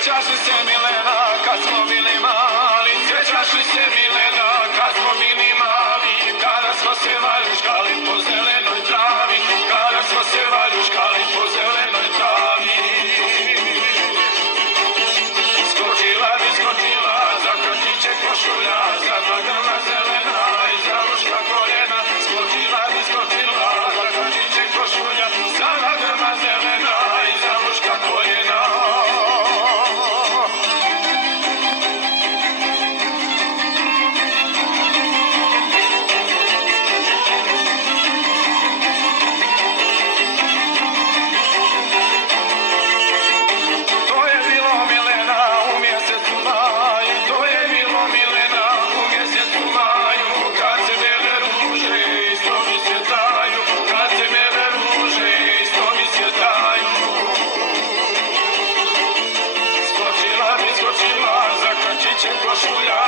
Sjećaš li se Milena kad smo bili mali, sjećaš li se Milena kad smo bili mali, kada smo se valjuškali po zelenoj travi, kada smo se valjuškali po zelenoj travi. Skočila bi skočila za kratiće košulja, za dva grla zelena i za muška koljena. Skočila bi skočila za kratiće košulja, za dva grla zelena i za muška koljena. Skočila za kratiće košulja,